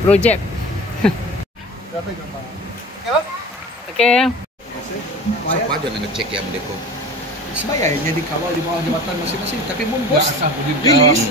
Projek. Okey. Siapa aja nak ngecek yang mereka? Sebayanya dikawal di bawah jabatan masing-masing, tapi mun bos rilis.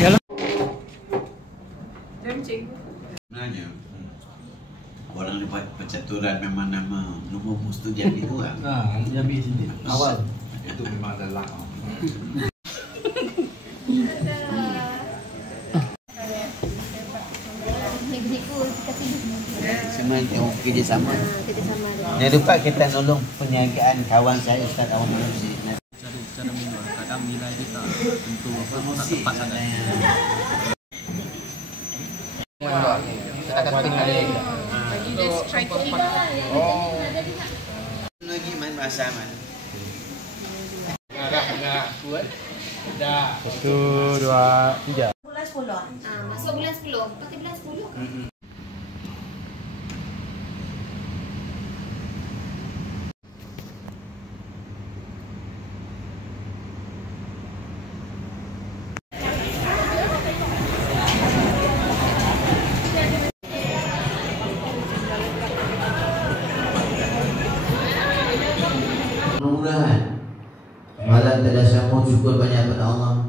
Yalah. Sebenarnya orang buat percaturan memang nama nombor bus tu jadi dua. Jambi sini. Awal itu memang adalah. Semua kerjasama. Jangan lupa kita nolong perniagaan kawan saya Ustaz Awam Manusia. Cara menjual kadang nilai kita tentu tak tepat sangat. Lagi main bahasa man. Kuat. Dah. 1, 2, 3. Bulan 10. Masuk bulan 10. Pakai bulan 10 kan? Mudah-mudahan malam tadasamu syukur banyak pada Allah.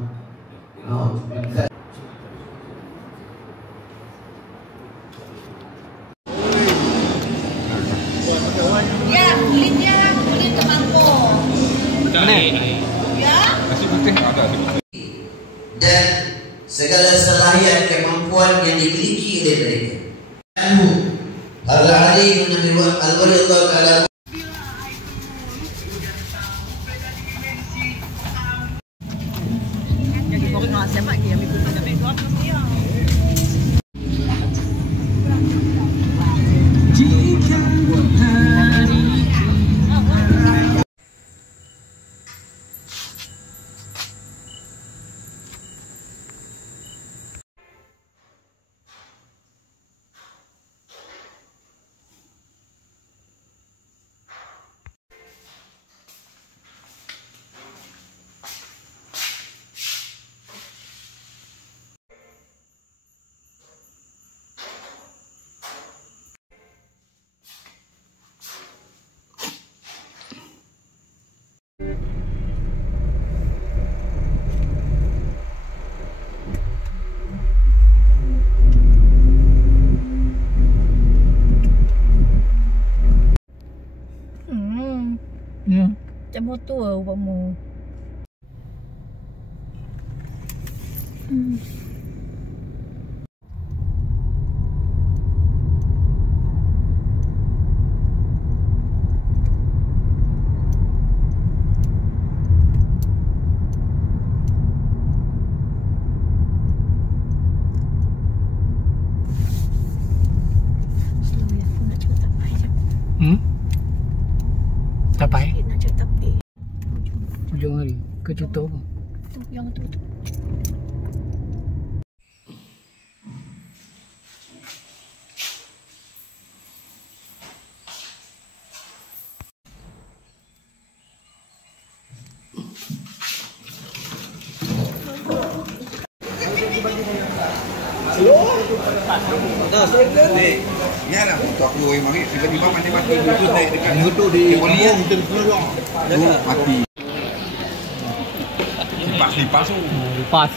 Ya, kulitnya kulit kemangkuk. Mana? Ya. Dan segala selahian kemampuan yang dimiliki oleh mereka. Anhu al-Ali bin Al-Wali Allah Ta'ala. Ya. Macam motor upamu. Sampai Nak cakap tapi. hujung hari ke tutup. Tu yang tu. Ni lah untuk aku mari tiba-tiba mati itu naik dekat motor di kampung terkeluar. Mati. Lipas tu. Lepas.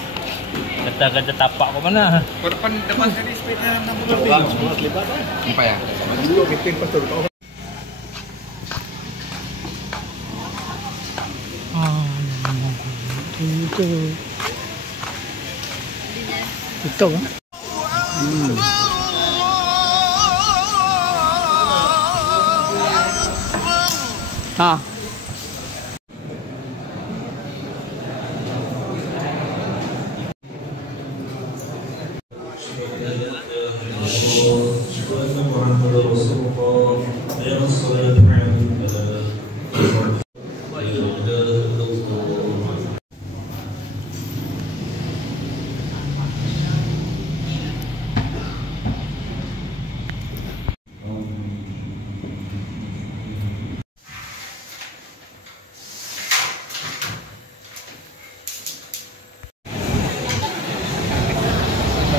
Kata tapak ke mana? Kau depan sini sepeda 60 lebih. Sampai ya. Dulu kita pasal tahu. Itu. Tutup. Ha.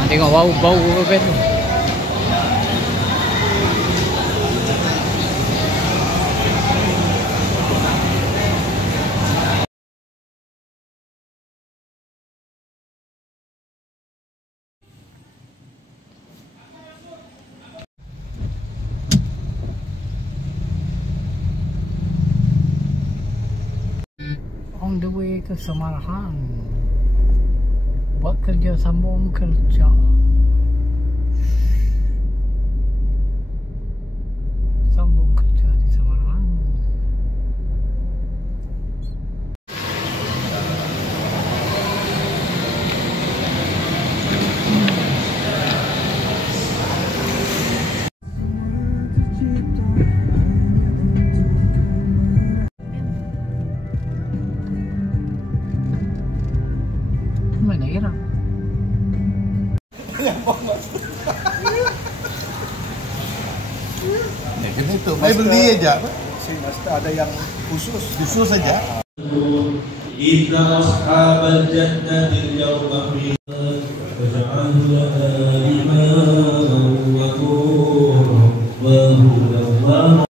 Tengok bau bebek tu. On the way ke Samarahan. Buat kerja, sambung kerja. Sambung kerja di Samarahan. Mana Ira? Saya beli aja. Saya master ada yang khusus. Khusus saja. إِنَّ أَصْحَابَ الْجَنَّةِ الْيَوْمَ فِي وَجَعَلْنَا لَهَا إِمَامًا وَنُورًا وَهُدًى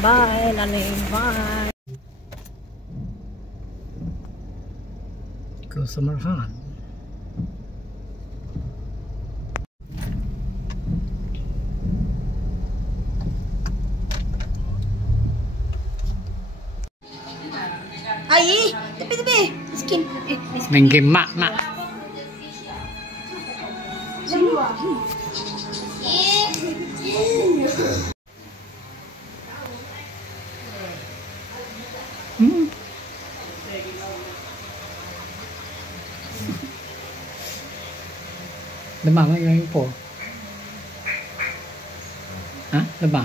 Bye, Laling. Bye. Ke Samarahan. Ai, tepi. Miskin. Main game mak. Demam yang po. Hah? Demam.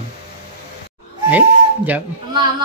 Jap. Mama.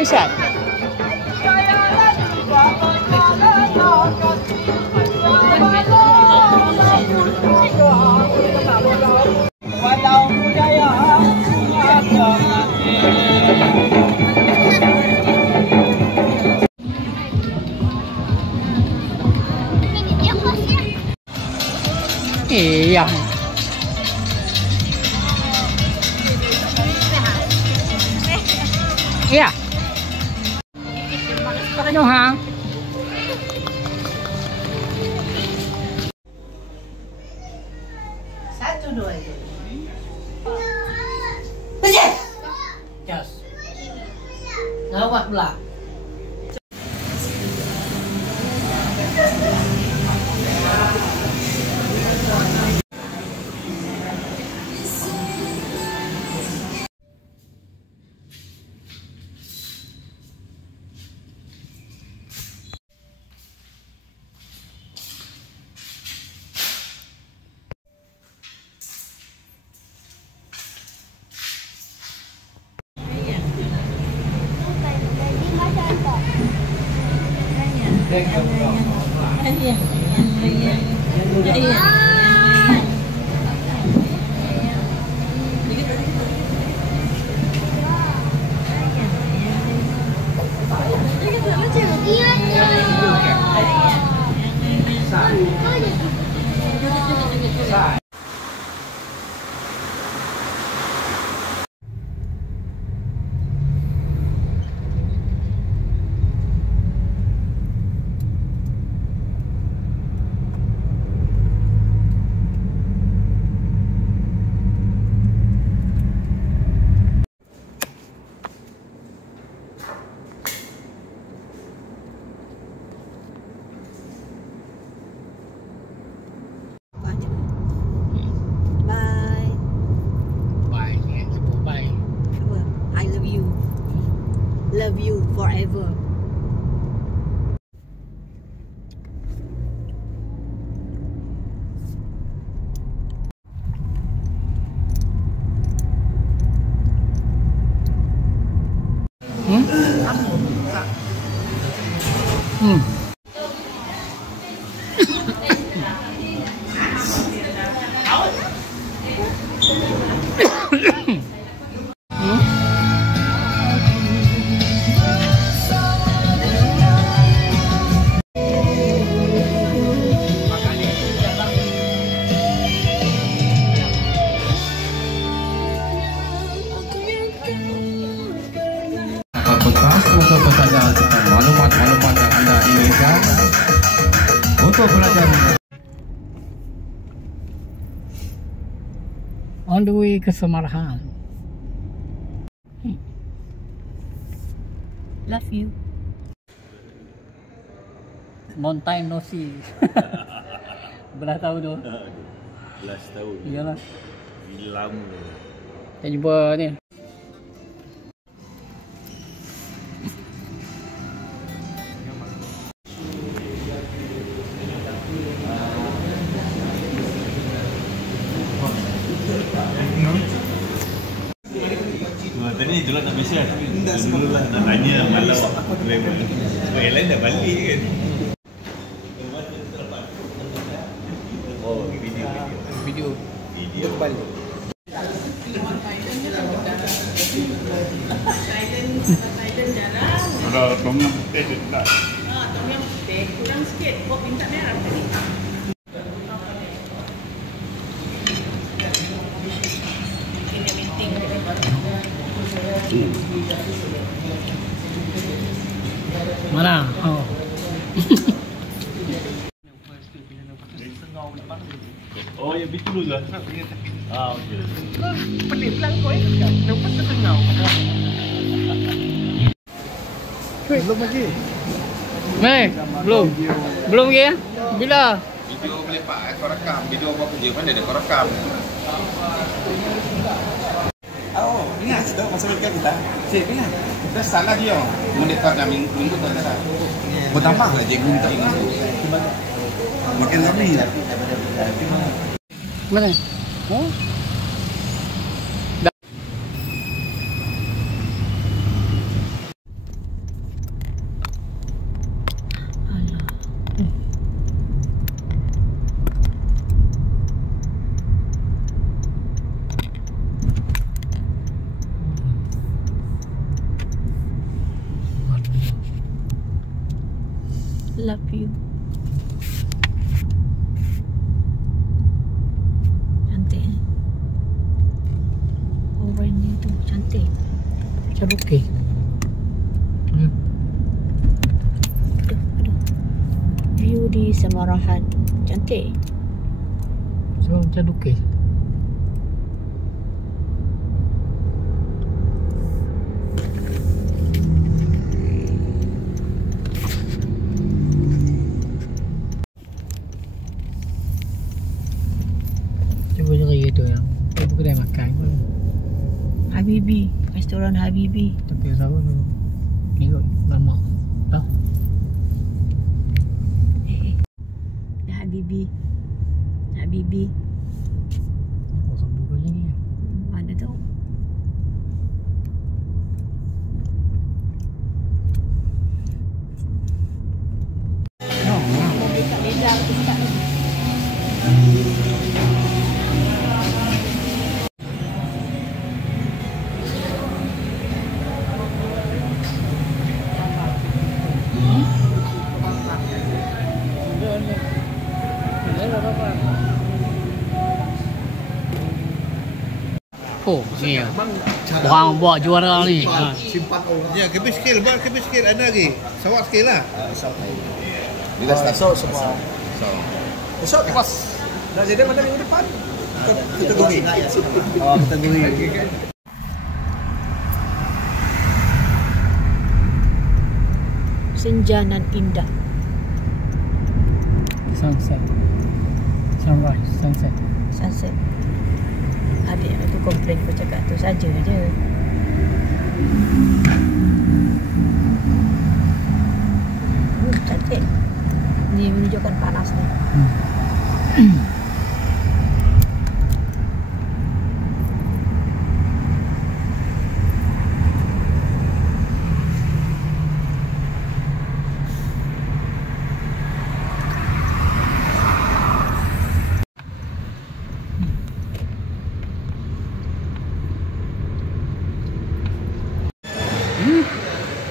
Isyad. Iya. Iya. Ano ha? Satu, dua. Yes. Lawak pula. Love you forever. Bekas untuk saja maklumat-maklumat yang anda inginkan untuk belajar. On the way ke Semarahan. Love you. Long time no see. Belah tahun tu. 11 tahun. Iyalah. Lama. Kita jumpa ni. Tadi itulah nak biasa. Dulu lah nak tanya malam. Sebab yang lain dah balik kan. Oh, video. Balik. Kalau tom yum putih dia tak. Tom yum putih kurang sikit. Kau minta merah tadi. Mana? Oh. Oh, yang itu dulu lah. Ah, okey. Pelik belang kau nampak tertengau. Belum lagi. Belum. Belum lagi ya? Bila? Video boleh pak, kau rekam. Video apa dia mana dia kau rekam. Oh, ingat sudah masa kita. Cik, ingat. Dah salah dia. Mendekat dah minggu tu dah. Bertambahlah cikgu tak ingat. Makin lebih. Mana? Oh. Love you. Cantik. Oranye tu cantik. Macam lukis. Aduh. View di Semarahan. Cantik. So macam lukis. restoran Habibi. Tapi tahu tu. Tengok lama. Dah. Habibi. Habibi. Apa buku ni? Mana tahu. Mobil kat Medan tu tak. Oh, ni ya. Abang Orang buat juara ni. Ha. simpan orang. Ya, kebis sikit, buat kebis sikit ada lagi. Sawak sikit lah. Bila start? Esok semua. Esok pas. Dah jadi pada minggu depan. Kategori. Oh, kategori. Senja nan indah. Sunset. Sunrise, sunset. Sunset. Adik aku komplain aku cakap tu saja je. Cantik. Ni menunjukkan panas ni.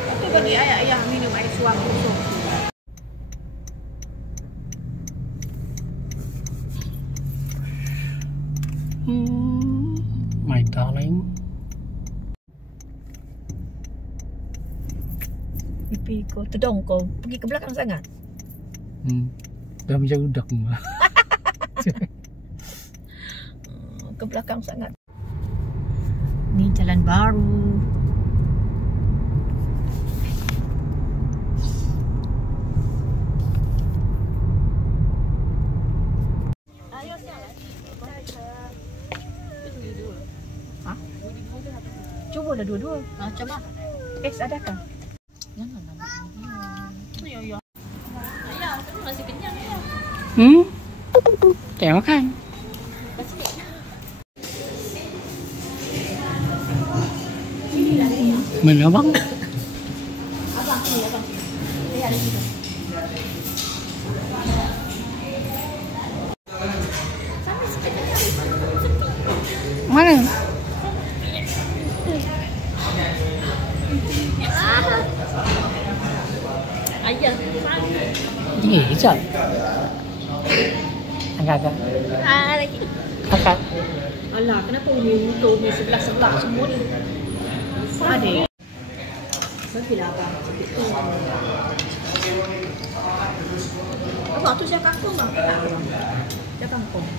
Itu bagi ayah-ayah minum air suam kosong. My darling. Pipi kau tedong kau pergi ke belakang sangat. Dah macam budak ni. Ke belakang sangat. Ni jalan baru. Ha? Cubalah dua-dua. Coba. Adakah? Janganlah. Ya, ya. Ayah, kamu masih kenyang ya? Tak makan. Mana abang? Abang, ni abang. Dia ada situ. Mana? Ayah. Ni hijau. Agak-agak. Lagi. Kakak. Alah, kenapa umi untuk umi sebelah-sebelah semua ni? Adik. Bagilah abang. Abang tu siap kangkung bang? Tak abang. Siap kangkung.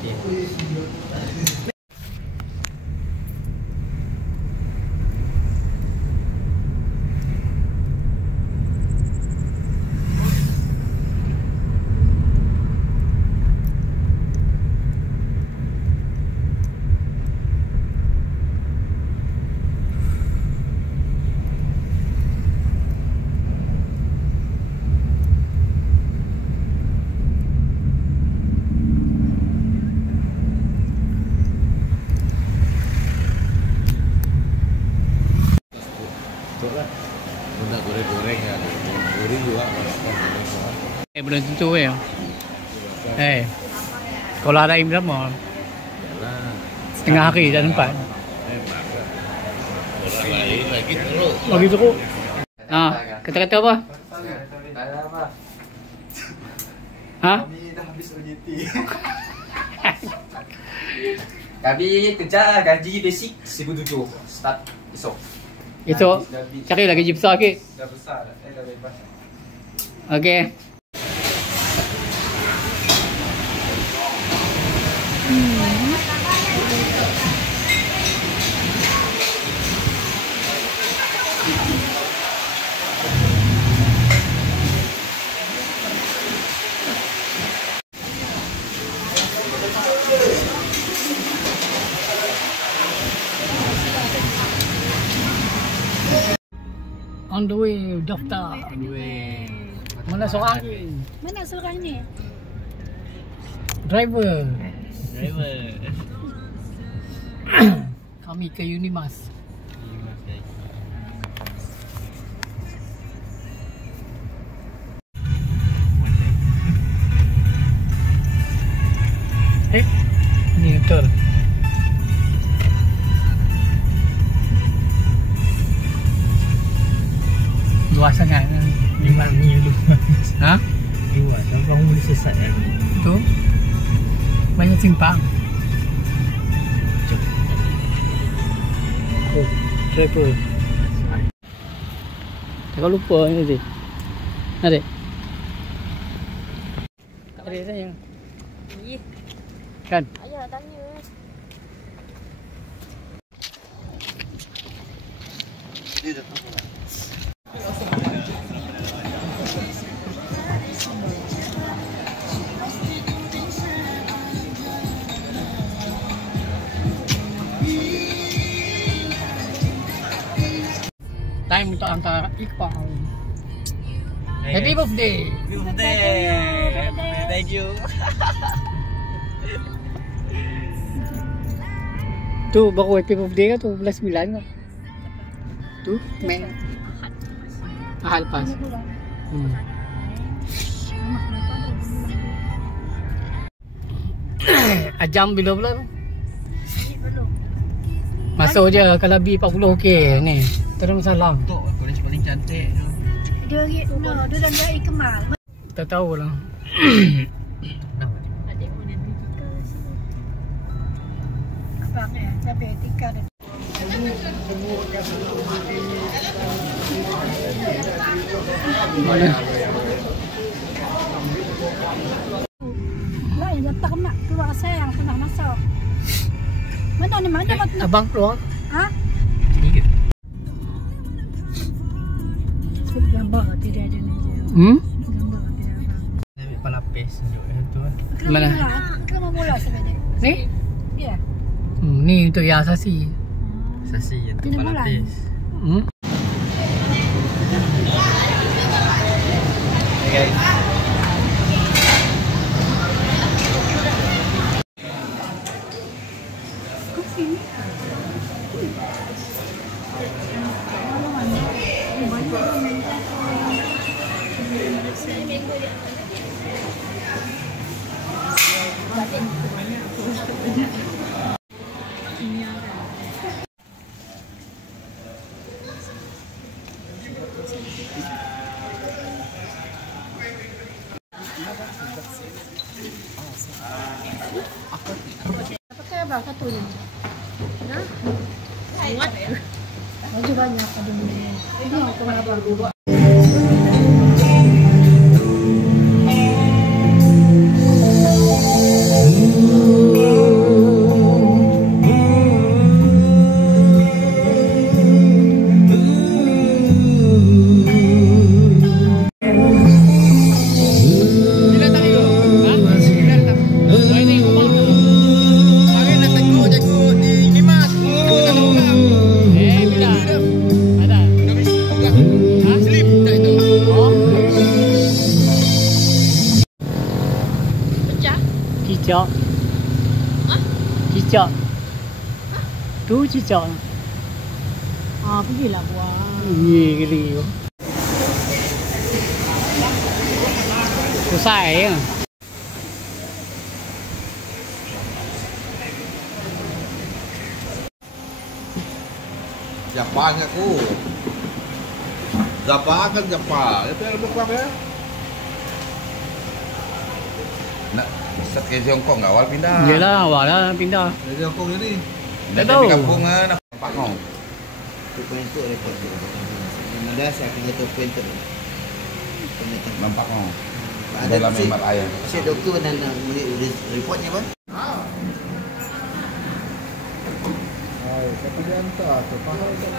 Benda goreng-goreng ya. Goreng juga. Belum tentu ya. Kalau ada im lama. Setengah hari dah tempat. Lagi teruk. Bagi teruk. Kata-kata apa? Ha? Kami dah habis OJT. Kami kerja gaji basic 1,700 start esok. Esok cari lagi gaji besar sikit. Dah besar dah, dah bebas. Okey. On the way, daftar. Mana seorang? Mana seorang ni? Driver. Kami ke Unimas. Ni betul. Luas sangat. Memang ni luas. Ha? Luas. Abang boleh sesat kan? Tu. Banyak simpang. Oh, driver. Jangan lupa ni tadi. Adik. Adik sayang. Kan? Ayah tanya. Time untuk hantar Iqbal. Happy birthday. Thank you. Tu baru happy birthday kan tu, bulan 9 kan. Tu main Ahad lepas. Ajam bila pula tu? Masuk je kalau B40 okey ni. Tak ada masalah. Tok college paling cantik tu. Dia dah jadi Kemal. Tak tahulah. Adik mana Tika sini. Abang tapi Tika dah. Lain letak mak keluar sayang senang masuk. Mana Abang keluar? Ha? Sini ke? Gambar tidak ada ni. Gambar tidak ada. Ambil pelapis tunjuk tu kan. Mana? Kena mula sebenarnya. Ni? Ya. Ni untuk yang asasi. Sasi yang tu Kena bulan. pelapis. Pakai abang satunya. Nah. Muat. Baju banyak ada ni. Ini aku abang buat. Cicak. Cicak. Tu cicak. Pergilah buat. Ye geli. Pusai ya. Japa aku. Japa kan japa. Itu yang lebih kuat ya. Nak start ke Hong Kong awal pindah. Yelah awal lah pindah. Dari Hong Kong ni. Tak tahu. Di kampung nak nampak kau. Tu penentu rekod tu. Ada saya kena tu penentu. Nampak kau. Ada Dalam memang ayam. Saya doktor dan reportnya apa? Tapi dia hantar tu faham tak?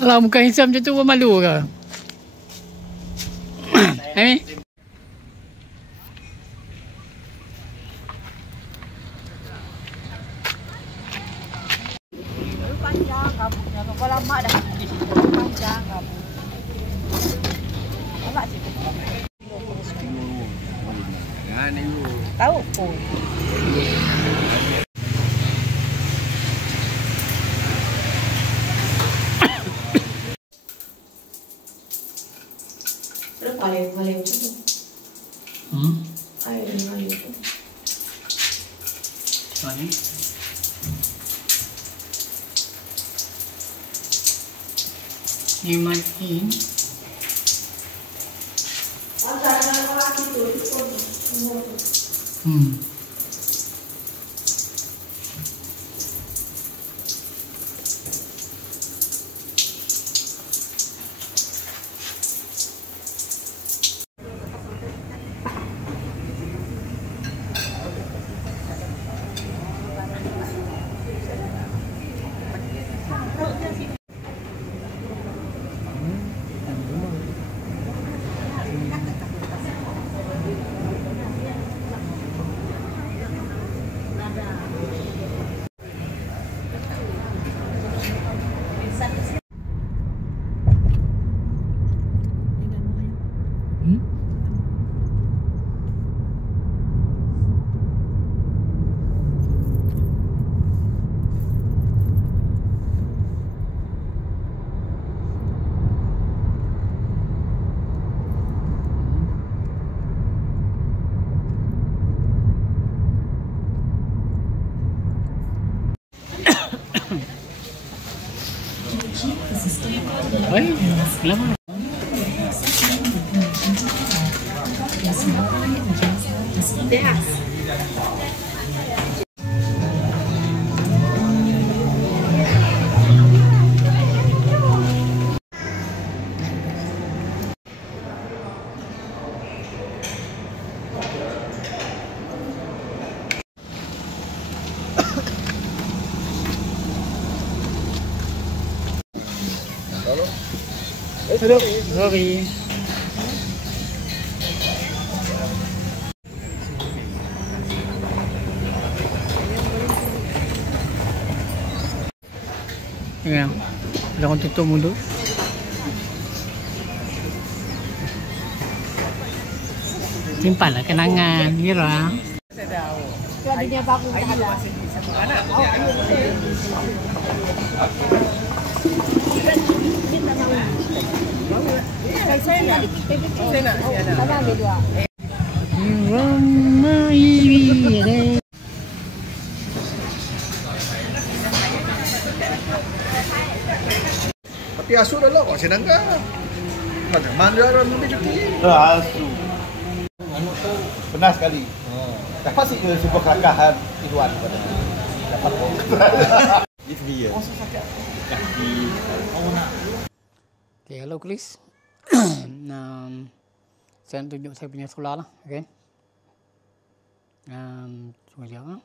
Alah muka handsome macam tu pun malu ke? Ami? Panjang. kabutnya. Kalau lama dah panjang kabut. Nampak sih. Tahu pun. Berapa yang paling itu? Air yang paling itu. Sorry. Dimatiin. Ay, lama. Sorry. Ayan. Wala akong tutup mundo. Simpan lah kenangan. Mira. Jadinya baku ada. Tapi asu dah lah kok senang kan? Bagaimana dia orang lebih cuti? Asu. Benar sekali. Dapat sih sebuah kelakahan Irwan pada. Dapat. Itu dia. Okay, hello Chris. Saya tunjuk saya punya solar lah, okay. Cuma jangan.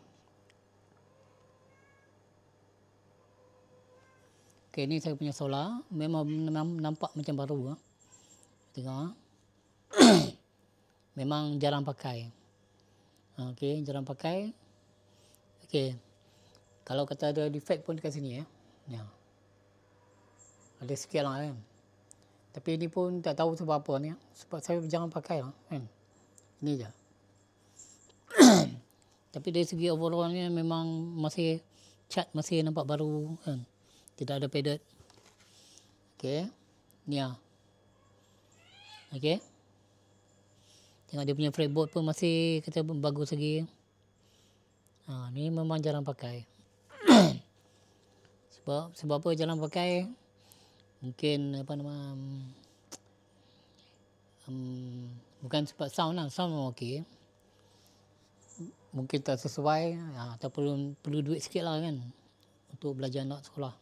Okay, ni saya punya solar. Memang nampak macam baru. Tengok. Memang jarang pakai. Okay, jarang pakai. Okay. Kalau kata ada defect pun dekat sini ya. Ada sikit lah kan. Tapi ini pun tak tahu sebab apa ni. Sebab saya jangan pakai lah kan. Ini je. Tapi dari segi overallnya memang masih cat masih nampak baru kan. Tidak ada padded. Okay. Ni lah. Okay. Tengok dia punya fretboard pun masih kata bagus lagi. Ni memang jarang pakai. Sebab apa jarang pakai? Mungkin apa nama bukan sebab sound lah, sound memang okey. Mungkin tak sesuai atau perlu duit sikit lah kan untuk belajar nak sekolah.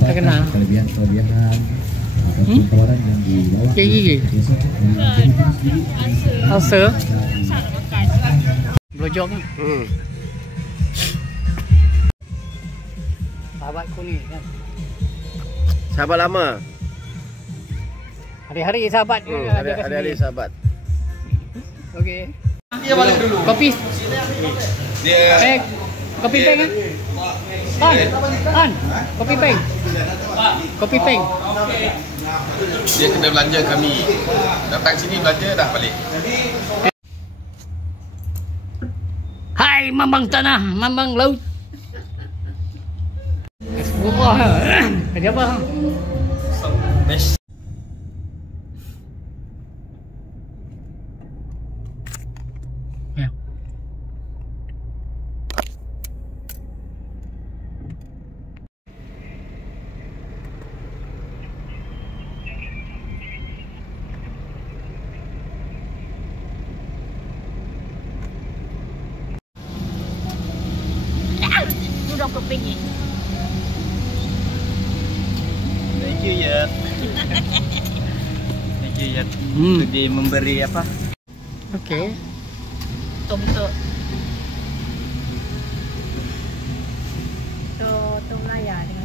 Terkenal. Kelebihan-kelebihan ataupun tawaran yang di bawah. Gigi. Ulcer. Blowjob. Sahabatku ni kan. Sahabat lama. Hari-hari sahabat ke? Hari-hari sahabat. Okey. Dia balik dulu. Kopi. Dia Kopi peng kan? On. Kopi peng. Kopi peng. dia kena belanja kami. Datang sini belanja dah balik. Hai mambang tanah, mambang laut. Berubah. Ada apa? Best. Ya. Sudah kepingin. Thank you ya. Thank you ya. Dia memberi apa? Okey. Betul. Tu Melaya dengan